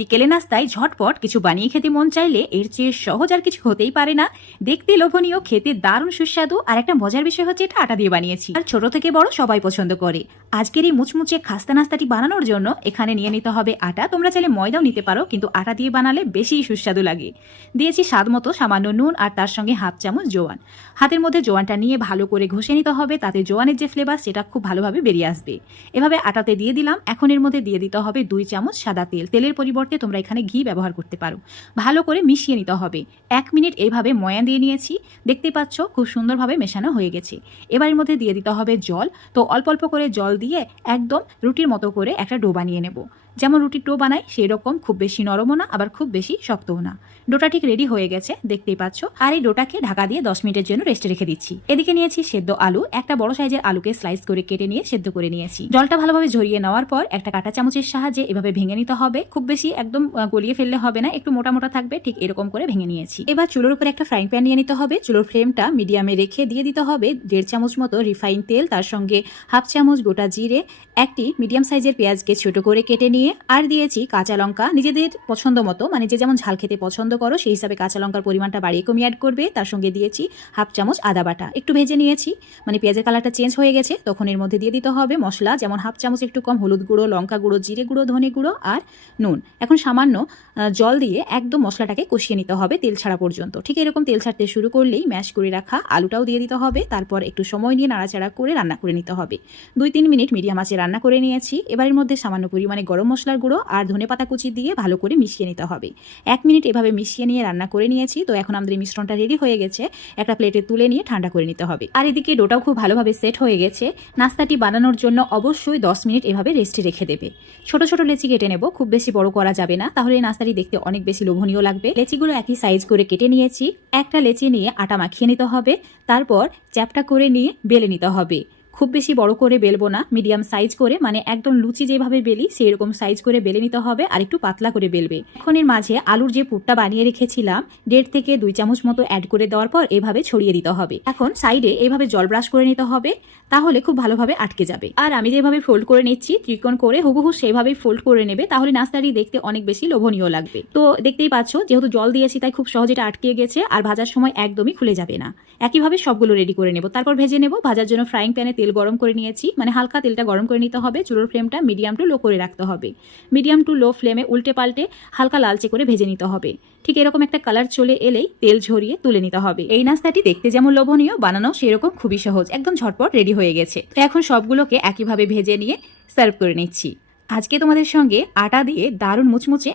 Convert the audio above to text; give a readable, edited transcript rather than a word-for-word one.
বিকেলে নাস্তায় ঝটপট কিছু বানিয়ে খেতে মন চাইলে এর চেয়ে সহজ আর কিছু হতেই পারে না। দেখতে লোভনীয়, খেতে দারুণ সুস্বাদু, আর একটা মজার বিষয় হচ্ছে এটা আটা দিয়ে বানিয়েছি আর ছোট থেকে বড় সবাই পছন্দ করে। আজকের এই মুচমুচে খাস্তা নাস্তাটি বানানোর জন্য এখানে নিয়ে নিতে হবে আটা। তোমরা চাইলে ময়দাও নিতে পারো, কিন্তু আটা দিয়ে বানালে বেশি সুস্বাদু লাগে। দিয়েছি স্বাদ মতো সামান্য নুন আর তার সঙ্গে হাফ চামচ জোয়ান। হাতের মধ্যে জোয়ানটা নিয়ে ভালো করে ঘষে নিতে হবে, তাতে জোয়ানের যে ফ্লেভার সেটা খুব ভালোভাবে বেরিয়ে আসবে। এভাবে আটাতে দিয়ে দিলাম। এখন এর মধ্যে দিয়ে দিতে হবে 2 চামচ সাদা তেল। তেলের পরিবর্তে তোমরা এখানে ঘি ব্যবহার করতে পারো। ভালো করে মিশিয়ে নিতে হবে। 1 মিনিট এইভাবে ময়ান দিয়ে নিয়েছি। দেখতে পাচ্ছ খুব সুন্দরভাবে মেশানো হয়ে গেছে। এবার এর মধ্যে দিয়ে দিতে হবে জল। তো অল্প অল্প করে জল দিয়ে একদম রুটির মতো করে একটা ডো বানিয়ে নেব। যেমন রুটির ডো বানাই সেই রকম, খুব বেশি নরমও না আবার খুব বেশি শক্তও না। ডোটা ঠিক রেডি হয়ে গেছে, দেখতেই পাচ্ছ। আর এই ডোটাকে ঢাকা দিয়ে 10 মিনিটের জন্য রেস্টে রেখে দিচ্ছি। এদিকে নিয়েছি সেদ্ধ আলু। একটা বড় সাইজের আলুকে স্লাইস করে কেটে নিয়ে সেদ্ধ করে নিয়েছি। জলটা ভালোভাবে ঝরিয়ে নেওয়ার পর একটা কাঁটা চামচের সাহায্যে এভাবে ভেঙে নিতে হবে। খুব বেশি একদম গলিয়ে ফেললে হবে না, একটু মোটা মোটা থাকবে, ঠিক এরকম করে ভেঙে নিয়েছি। এবার চুলোর উপর একটা ফ্রাইং প্যান নিয়ে নিতে হবে। চুলোর ফ্লেমটা মিডিয়ামে রেখে দিয়ে দিতে হবে 1.5 চামচ মতো রিফাইন তেল, তার সঙ্গে হাফ চামচ গোটা জিরে, একটি মিডিয়াম সাইজের পেঁয়াজকে ছোট করে কেটে নিয়ে, আর দিয়েছি কাঁচা লঙ্কা নিজেদের পছন্দ মতো, মানে যে যেমন ঝাল খেতে পছন্দ করো সেই হিসাবে কাঁচা লঙ্কার পরিমাণটা বাড়িয়ে কমিয়ে অ্যাড করবে। তার সঙ্গে দিয়েছি হাফ চামচ আদা বাটা। একটু ভেজে নিয়েছি, মানে পেঁয়াজের কালারটা চেঞ্জ হয়ে গেছে। তখন এর মধ্যে দিয়ে দিতে হবে মশলা, যেমন হাফ চামচ একটু কম হলুদ গুঁড়ো, লঙ্কা গুঁড়ো, জিরে গুঁড়ো, ধনে গুঁড়ো আর নুন। এখন সামান্য জল দিয়ে একদম মশলাটাকে কষিয়ে নিতে হবে তেল ছাড়া পর্যন্ত। ঠিক এরকম তেল ছাড়তে শুরু করলেই ম্যাশ করে রাখা আলুটাও দিয়ে দিতে হবে। তারপর একটু সময় নিয়ে নাড়াচাড়া করে রান্না করে নিতে হবে। 2-3 মিনিট মিডিয়াম আঁচে রান্না করে নিয়েছি। এবার এর মধ্যে সামান্য পরিমাণে গরম মশলার গুঁড়ো আর ধনেপাতা কুচি দিয়ে ভালো করে মিশিয়ে নিতে হবে। 1 মিনিট এভাবে মিশিয়ে নিয়ে রান্না করে নিয়েছি। তো এখন আমাদের মিশ্রণটা রেডি হয়ে গেছে। একটা প্লেটে তুলে নিয়ে ঠান্ডা করে নিতে হবে। আর এদিকে ডোটাও খুব ভালোভাবে সেট হয়ে গেছে। নাস্তাটি বানানোর জন্য অবশ্যই 10 মিনিট এভাবে রেস্টে রেখে দেবে। ছোট ছোট লেচি কেটে নেব, খুব বেশি বড় করা যাবে না, তাহলে এই নাস্তাটি দেখতে অনেক বেশি লোভনীয় লাগবে। লেচিগুলো একই সাইজ করে কেটে নিয়েছি। একটা লেচি নিয়ে আটা মাখিয়ে নিতে হবে, তারপর চ্যাপটা করে নিয়ে বেলে নিতে হবে। খুব বেশি বড় করে বেলবো না, মিডিয়াম সাইজ করে, মানে একদম লুচি যেভাবে বেলি সেই রকম সাইজ করে বেলে নিতে হবে, আর একটু পাতলা করে বেলবে। এখন এর মাঝে আলুর যে পুরটা বানিয়ে রেখেছিলাম 1.5 থেকে 2 চামচ মতো অ্যাড করে দেওয়ার পর এভাবে ছড়িয়ে দিতে হবে। এখন সাইডে এইভাবে জল ব্রাশ করে নিতে হবে, তাহলে খুব ভালোভাবে আটকে যাবে। আর আমি যেভাবে ফোল্ড করে নিচ্ছি ত্রিকোণ করে হুবহু সেভাবেই ফোল্ড করে নেবে, তাহলে নাস্তাটি দেখতে অনেক বেশি লোভনীয় লাগবে। তো দেখতেই পাচ্ছ যেহেতু জল দিয়েছি তাই খুব সহজে এটা আটকে গেছে, আর ভাজার সময় একদমই খুলে যাবে না। একইভাবে সবগুলো রেডি করে নেব, তারপর ভেজে নেব। ভাজার জন্য ফ্রাইং প্যানে তেল গরম করে নিয়েছি, মানে হালকা তেলটা গরম করে নিতে হবে। চুলোর ফ্লেমটা মিডিয়াম টু লো করে রাখতে হবে। মিডিয়াম টু লো ফ্লেমে উল্টে পাল্টে হালকা লালচে করে ভেজে নিতে হবে। ঠিক এরকম একটা কালার চলে এলেই তেল ঝরিয়ে তুলে নিতে হবে। এই নাস্তাটি দেখতে যেমন লোভনীয়, বানানো সেরকম খুবই সহজ, একদম ঝটপট রেডি হয়ে গেছে। তো এখন সবগুলোকে একইভাবে ভেজে নিয়ে সার্ভ করে নিচ্ছি। আজকে তোমাদের সঙ্গে আটা দিয়ে দারুণ মুচমুচে